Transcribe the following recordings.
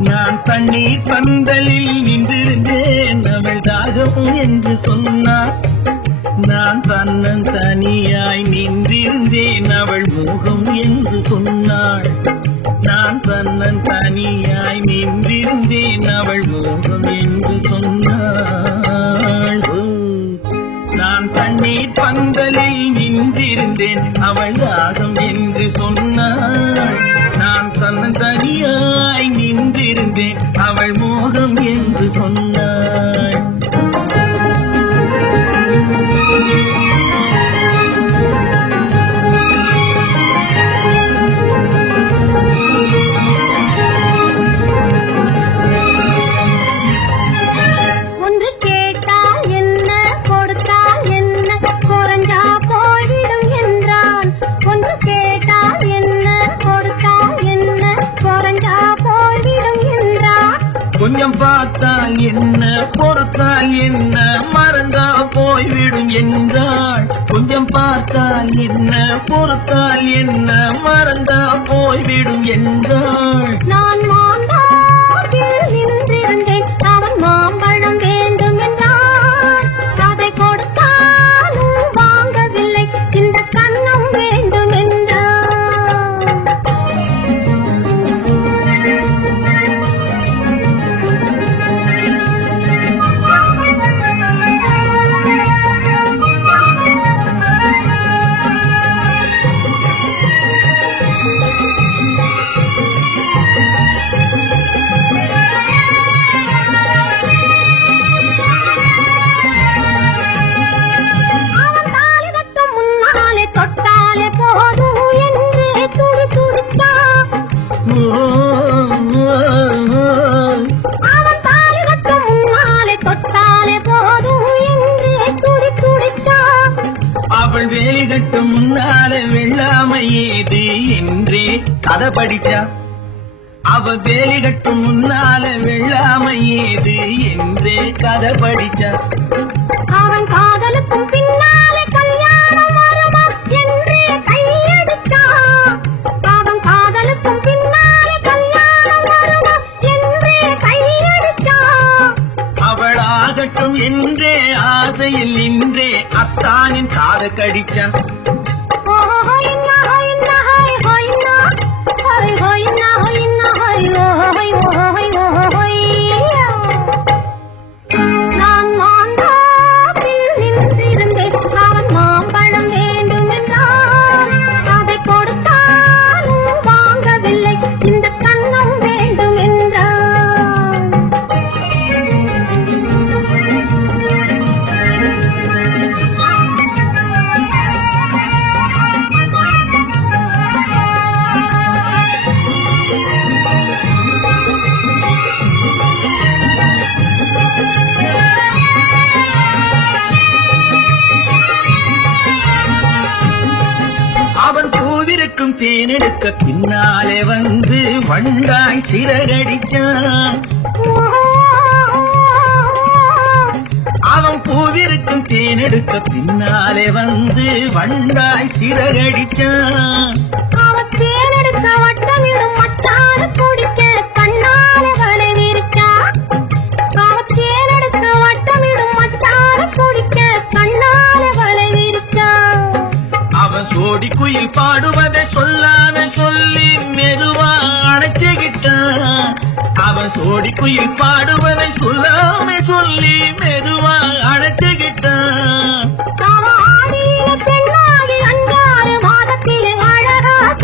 நான் தண்ணீர் பந்தலில் நின்றிருந்தேன் அவள் தாகம் என்று சொன்னார். நான் தன்னன் தனியாய் நின்றிருந்தேன் அவள் மோகம் என்று சொன்னாள். நான் தன்னன் தனியாய் நின்றிருந்தேன் அவள் மோகம் என்று சொன்னாள். நான் தண்ணீர் பந்தலில் நின்றிருந்தேன் அவள் தாகம் என்று சொன்னாள். அறிந்தேன் அவள் மோகம் என்று சொன்ன என்ன பொறுத்தா என்ன மறந்தா போய்விடும் என்றாள். கொஞ்சம் பார்த்தா என்ன பொறுத்தா என்ன மறந்தா போய்விடும் என்றாள். நான் அவள் வேலி கட்டும் முன்னால வெள்ளாமை ஏது என்றே கதை படிச்சா அவ வேலி கட்டும் முன்னால வெள்ளாமை ஏது என்றே கதை படிச்சா அவன் காதலுக்கும் பின்னாலே என்றே ஆசையில் நின்றே அத்தானின் காத கடிச்சான். பூவிருக்கும் தேனெடுக்க பின்னாலே வந்து வண்டாய் சிறகடிச்சான். அவன் பூவிருக்கும் தேனெடுக்க பின்னாலே வந்து வண்டாய் சிறகடிச்சான். அவன் தேனெடுக்க வட்டமிடும் மட்டான படுவதை சொல்லாத சொல்லி மெதுவா அணைச்சுகிட்டான் அவன் சோடி குயில் பாடுவதை சொல்லாம சொல்லி மெதுவா அணைச்சுகிட்டான்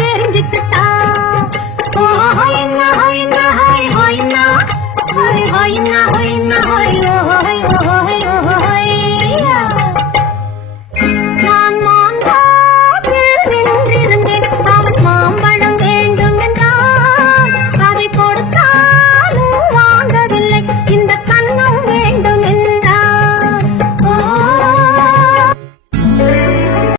தெரிஞ்சுக்கிட்டான்